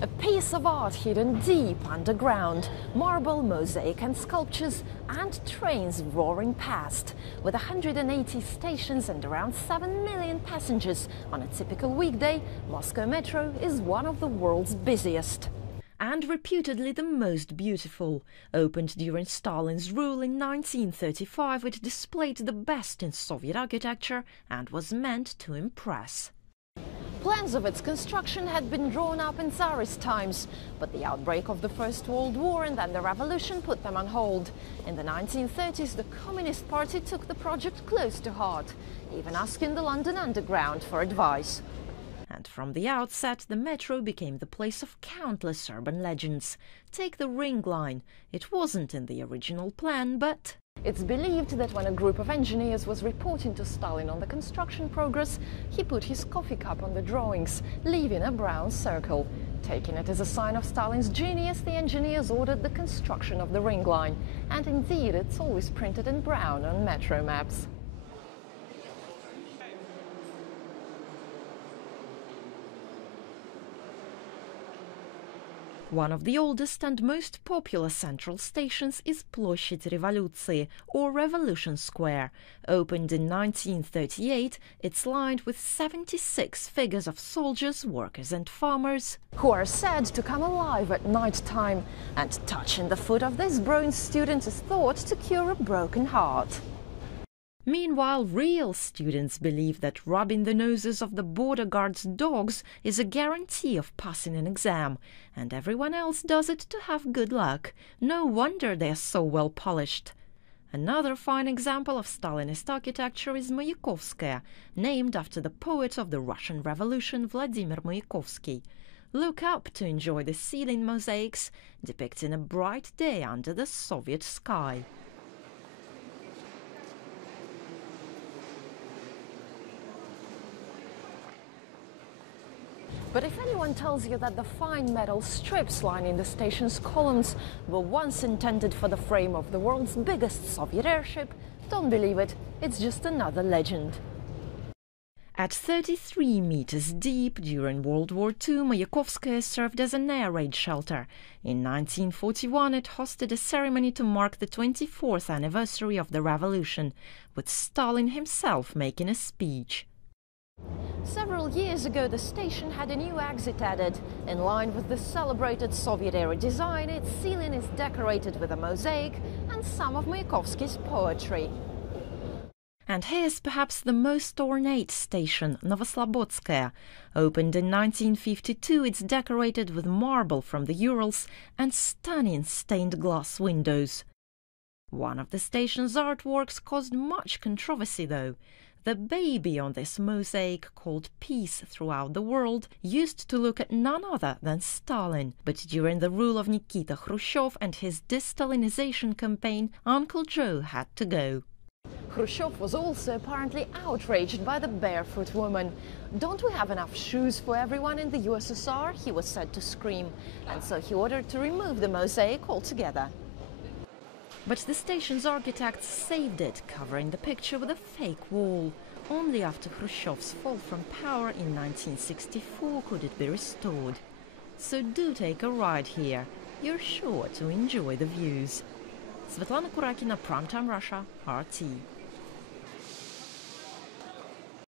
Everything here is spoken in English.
A piece of art hidden deep underground, marble, mosaic and sculptures, and trains roaring past. With 180 stations and around 7 million passengers on a typical weekday, Moscow Metro is one of the world's busiest. And reputedly the most beautiful. Opened during Stalin's rule in 1935, it displayed the best in Soviet architecture and was meant to impress. Plans of its construction had been drawn up in Tsarist times, but the outbreak of the First World War and then the revolution put them on hold. In the 1930s, the Communist Party took the project close to heart, even asking the London Underground for advice. And from the outset, the metro became the place of countless urban legends. Take the Ring Line. It wasn't in the original plan, but it's believed that when a group of engineers was reporting to Stalin on the construction progress, he put his coffee cup on the drawings, leaving a brown circle. Taking it as a sign of Stalin's genius, the engineers ordered the construction of the Ring Line. And indeed, it's always printed in brown on metro maps. One of the oldest and most popular central stations is Ploshchad Revolyutsii, or Revolution Square. Opened in 1938, it's lined with 76 figures of soldiers, workers and farmers who are said to come alive at night time. And touching the foot of this bronze student is thought to cure a broken heart. Meanwhile, real students believe that rubbing the noses of the border guards' dogs is a guarantee of passing an exam, and everyone else does it to have good luck. No wonder they are so well polished. Another fine example of Stalinist architecture is Mayakovskaya, named after the poet of the Russian Revolution Vladimir Mayakovsky. Look up to enjoy the ceiling mosaics depicting a bright day under the Soviet sky. But if anyone tells you that the fine metal strips lining the station's columns were once intended for the frame of the world's biggest Soviet airship, don't believe it, it's just another legend. At 33 meters deep, during World War II, Mayakovskaya served as an air raid shelter. In 1941, it hosted a ceremony to mark the 24th anniversary of the revolution, with Stalin himself making a speech. Several years ago, the station had a new exit added. In line with the celebrated Soviet-era design, its ceiling is decorated with a mosaic and some of Mayakovsky's poetry. And here's perhaps the most ornate station, Novoslobodskaya. Opened in 1952, it's decorated with marble from the Urals and stunning stained glass windows. One of the station's artworks caused much controversy, though. The baby on this mosaic, called Peace Throughout the World, used to look at none other than Stalin. But during the rule of Nikita Khrushchev and his de-Stalinization campaign, Uncle Joe had to go. Khrushchev was also apparently outraged by the barefoot woman. "Don't we have enough shoes for everyone in the USSR?" he was said to scream. And so he ordered to remove the mosaic altogether. But the station's architects saved it, covering the picture with a fake wall. Only after Khrushchev's fall from power in 1964 could it be restored. So do take a ride here. You're sure to enjoy the views. Svetlana Kurakina, Primetime Russia, RT.